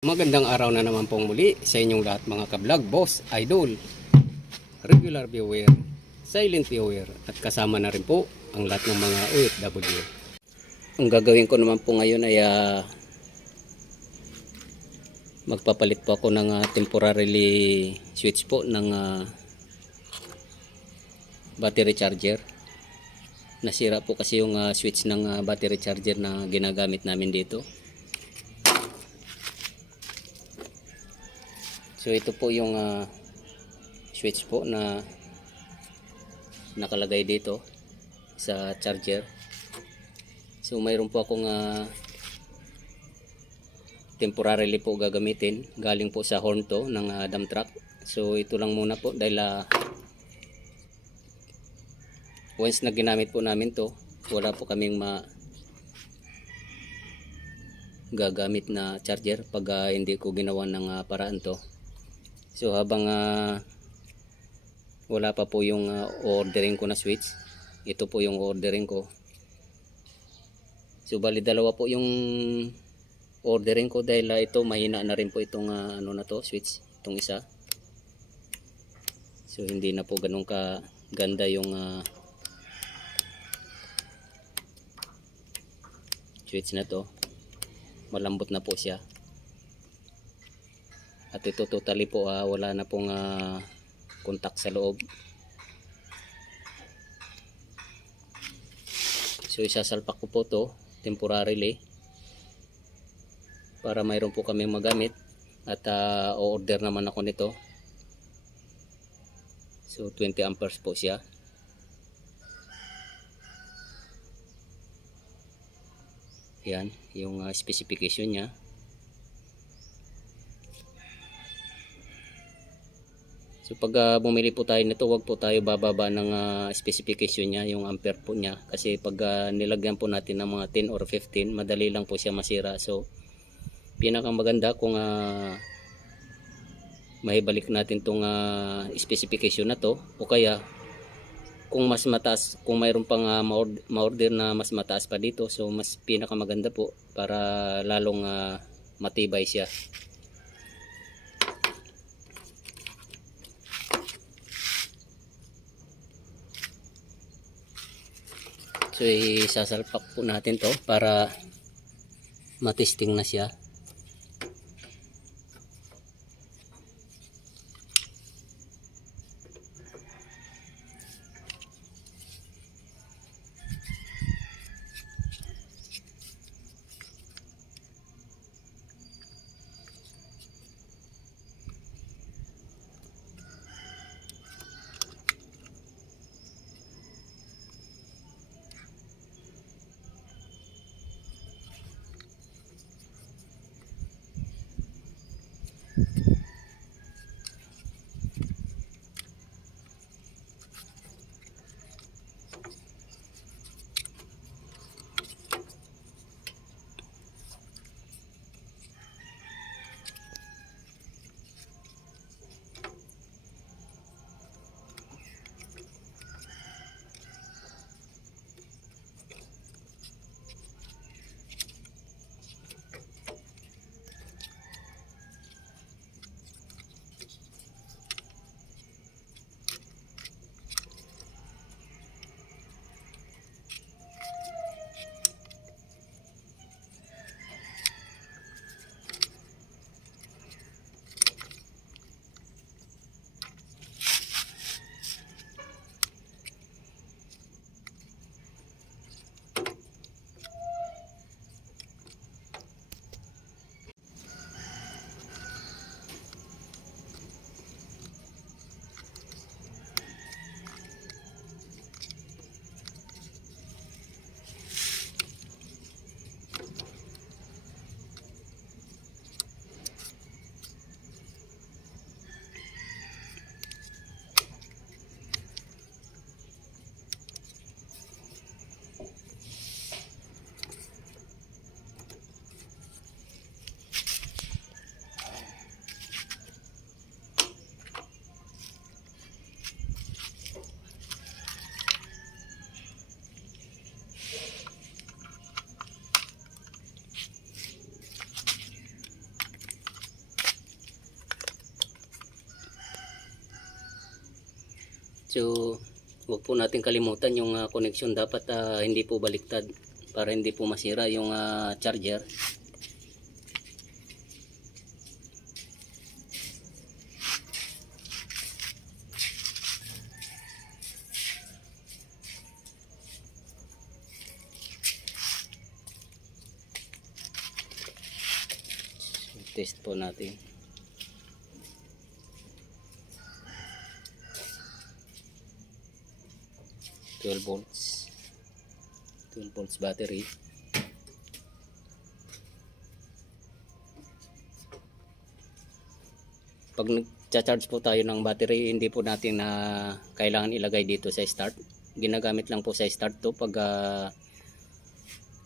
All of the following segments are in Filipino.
Magandang araw na naman pong muli sa inyong lahat mga ka-vlog, boss, idol, regular viewer, silent viewer at kasama na rin po ang lahat ng mga OFW. Ang gagawin ko naman po ngayon ay magpapalit po ako ng temporarily switch po ng battery charger. Nasira po kasi yung switch ng battery charger na ginagamit namin dito. So ito po yung switch po na nakalagay dito sa charger. So mayroon po akong temporarily po gagamitin, galing po sa horn to ng dump truck. So ito lang muna po dahil once na ginamit po namin to, wala po kaming gagamit na charger pag hindi ko ginawa ng paraan to. So habang wala pa po yung ordering ko na switch, ito po yung ordering ko. So bali dalawa po yung ordering ko dahil ito mahina na rin po itong ano na to, switch, itong isa. So hindi na po ganun ka ganda yung switch na to. Malambot na po siya. At ito totally po wala na pong contact sa loob. So isasalpak ko po to temporarily para mayroon po kami magamit at o-order naman ako nito. So 20 amperes po siya. Yan yung specification niya. So pag bumili po tayo nito, wag po tayo bababa ng specification niya, yung ampere po niya, kasi pag nilagyan po natin ng mga 10 or 15, madali lang po siya masira. So pinakamaganda kung maibalik natin tong specification na to, o kaya kung mas mataas, kung mayroon pang ma-order na mas mataas pa dito, so mas pinakamaganda po para lalong matibay siya. So isasalpak po natin to para matesting na siya. So huwag po natin kalimutan yung connection dapat hindi po baliktad para hindi po masira yung charger. Test po natin. Twelve volts battery. Pag nagcha-charge po tayo ng battery, hindi po natin na kailangan ilagay dito sa start. Ginagamit lang po sa start to pag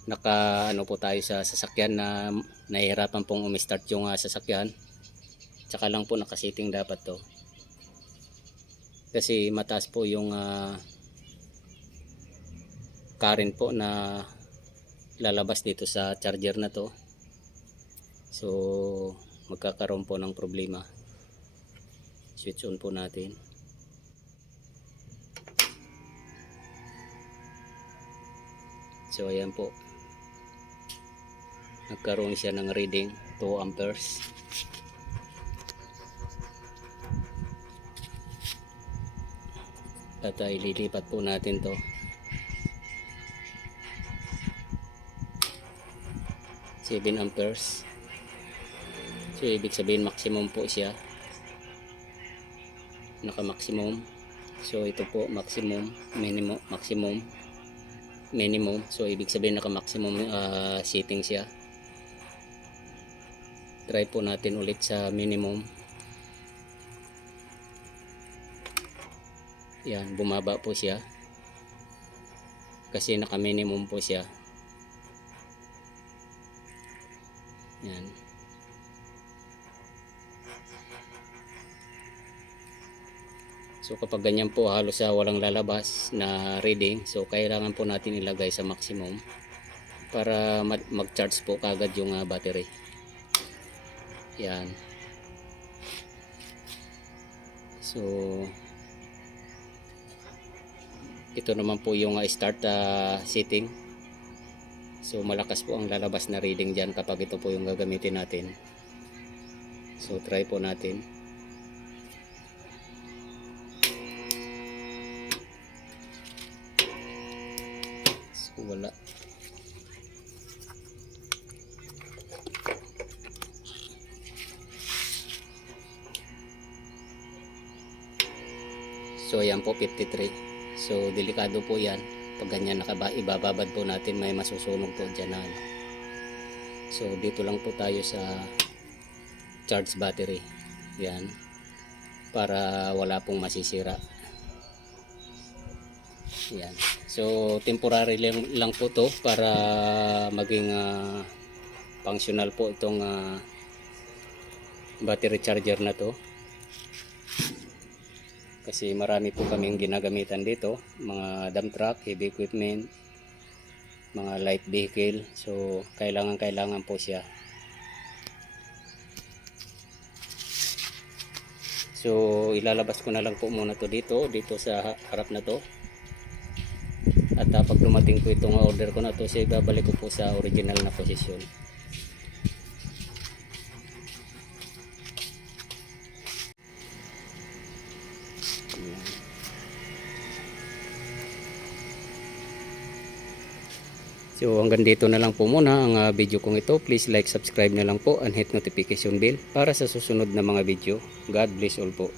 naka ano po tayo sa sasakyan na nahihirapan pong umi-start yung sasakyan, tsaka lang po nakasetting dapat to kasi mataas po yung current po na lalabas dito sa charger na to, so magkakaroon po ng problema. Switch on po natin. So ayan po, nagkaroon siya ng reading 2 amperes. At ililipat po natin to. Seven amperes. So ibig sabihin maximum po siya. Naka maximum. So ito po maximum, minimum, maximum, minimum. So ibig sabihin naka maximum setting siya. Try po natin ulit sa minimum. Yan, bumaba po siya kasi naka minimum po siya. Yan. So kapag ganyan po halos walang lalabas na reading, so kailangan po natin ilagay sa maximum para mag-charge po kagad yung battery. Yan. So ito naman po yung start setting. So malakas po ang lalabas na reading dyan kapag ito po yung gagamitin natin. So try po natin. So wala. So ayan po 53. So delikado po yan pag ganyan ibababad po natin, may masusunog po dyan na ano. So dito lang po tayo sa charge battery, yan, para wala pong masisira. Yan. So temporary lang po to para maging functional po itong battery charger na to. Kasi marami po kaming ginagamitan dito, mga dump truck, heavy equipment, mga light vehicle. So kailangan po siya. So ilalabas ko na lang po muna to dito sa harap na to. At pag dumating po itong order ko na to, so ibabalik ko po sa original na posisyon. So hanggang dito na lang po muna ang video kong ito. Please like, subscribe na lang po and hit notification bell para sa susunod na mga video. God bless all po.